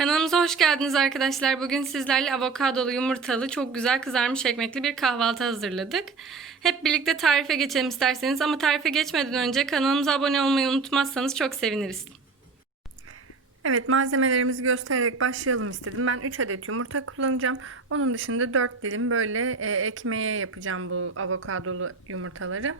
Kanalımıza hoş geldiniz arkadaşlar. Bugün sizlerle avokadolu yumurtalı çok güzel kızarmış ekmekli bir kahvaltı hazırladık. Hep birlikte tarife geçelim isterseniz ama tarife geçmeden önce kanalımıza abone olmayı unutmazsanız çok seviniriz. Evet malzemelerimizi göstererek başlayalım istedim. Ben 3 adet yumurta kullanacağım. Onun dışında 4 dilim böyle e, ekmeğe yapacağım bu avokadolu yumurtaları.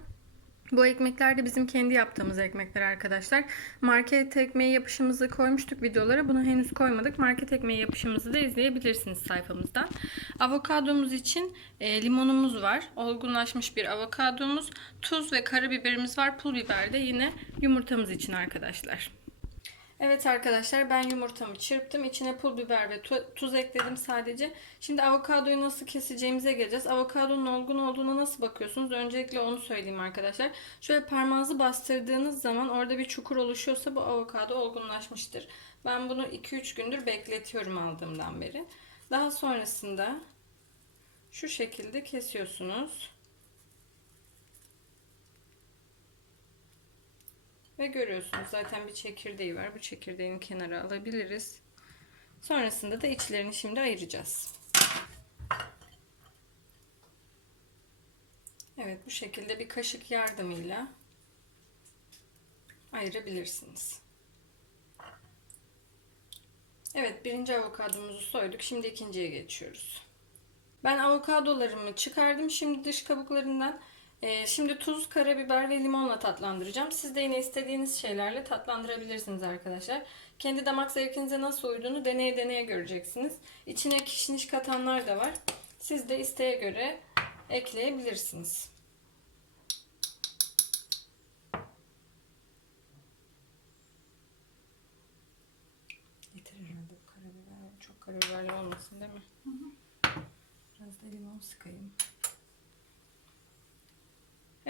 Bu ekmekler de bizim kendi yaptığımız ekmekler arkadaşlar. Market ekmeği yapışımızı koymuştuk videolara. Bunu henüz koymadık. Market ekmeği yapışımızı da izleyebilirsiniz sayfamızdan. Avokadomuz için e, limonumuz var. Olgunlaşmış bir avokadomuz. Tuz ve karabiberimiz var. Pul biber de yine yumurtamız için arkadaşlar. Evet arkadaşlar ben yumurtamı çırptım. İçine pul biber ve tu- tuz ekledim sadece. Şimdi avokadoyu nasıl keseceğimize geleceğiz. Avokadonun olgun olduğuna nasıl bakıyorsunuz? Öncelikle onu söyleyeyim arkadaşlar. Şöyle parmağınızı bastırdığınız zaman orada bir çukur oluşuyorsa bu avokado olgunlaşmıştır. Ben bunu 2-3 gündür bekletiyorum aldığımdan beri. Daha sonrasında şu şekilde kesiyorsunuz. Ve görüyorsunuz zaten bir çekirdeği var. Bu çekirdeğini kenara alabiliriz. Sonrasında da içlerini şimdi ayıracağız. Evet bu şekilde bir kaşık yardımıyla ayırabilirsiniz. Evet birinci avokadomuzu soyduk. Şimdi ikinciye geçiyoruz. Ben avokadolarımı çıkardım şimdi dış kabuklarından. Ee, şimdi tuz, karabiber ve limonla tatlandıracağım. Siz de yine istediğiniz şeylerle tatlandırabilirsiniz arkadaşlar. Kendi damak zevkinize nasıl uyduğunu deneye deneye göreceksiniz. İçine kişniş katanlar da var. Siz de isteğe göre ekleyebilirsiniz. Yeter herhalde bu karabiber. Çok karabiberli olmasın değil mi? Biraz da limon sıkayım.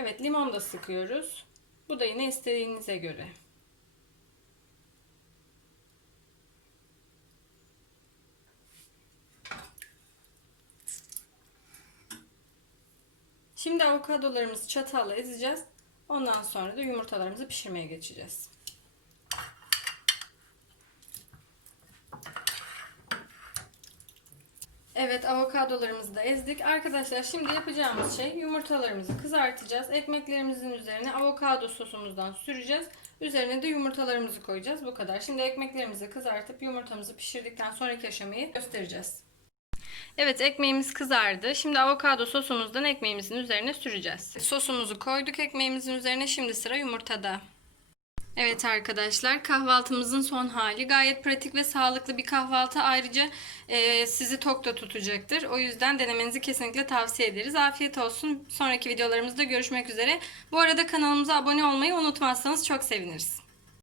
Evet limon da sıkıyoruz. Bu da yine istediğinize göre. Şimdi avokadolarımızı çatalla ezeceğiz. Ondan sonra da yumurtalarımızı pişirmeye geçeceğiz. Evet avokadolarımızı da ezdik. Arkadaşlar şimdi yapacağımız şey yumurtalarımızı kızartacağız. Ekmeklerimizin üzerine avokado sosumuzdan süreceğiz. Üzerine de yumurtalarımızı koyacağız. Bu kadar. Şimdi ekmeklerimizi kızartıp yumurtamızı pişirdikten sonraki aşamayı göstereceğiz. Evet ekmeğimiz kızardı. Şimdi avokado sosumuzdan ekmeğimizin üzerine süreceğiz. Sosumuzu koyduk ekmeğimizin üzerine. Şimdi sıra yumurtada. Evet arkadaşlar kahvaltımızın son hali gayet pratik ve sağlıklı bir kahvaltı ayrıca e, sizi tok da tutacaktır. O yüzden denemenizi kesinlikle tavsiye ederiz. Afiyet olsun. Sonraki videolarımızda görüşmek üzere. Bu arada kanalımıza abone olmayı unutmazsanız çok seviniriz.